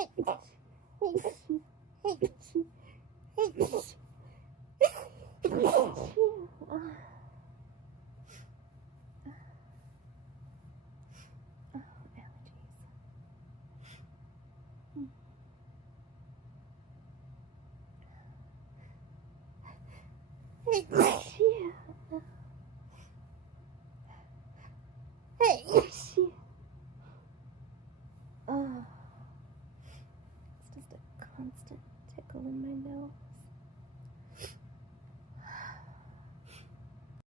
It's just a constant tickle in my nose.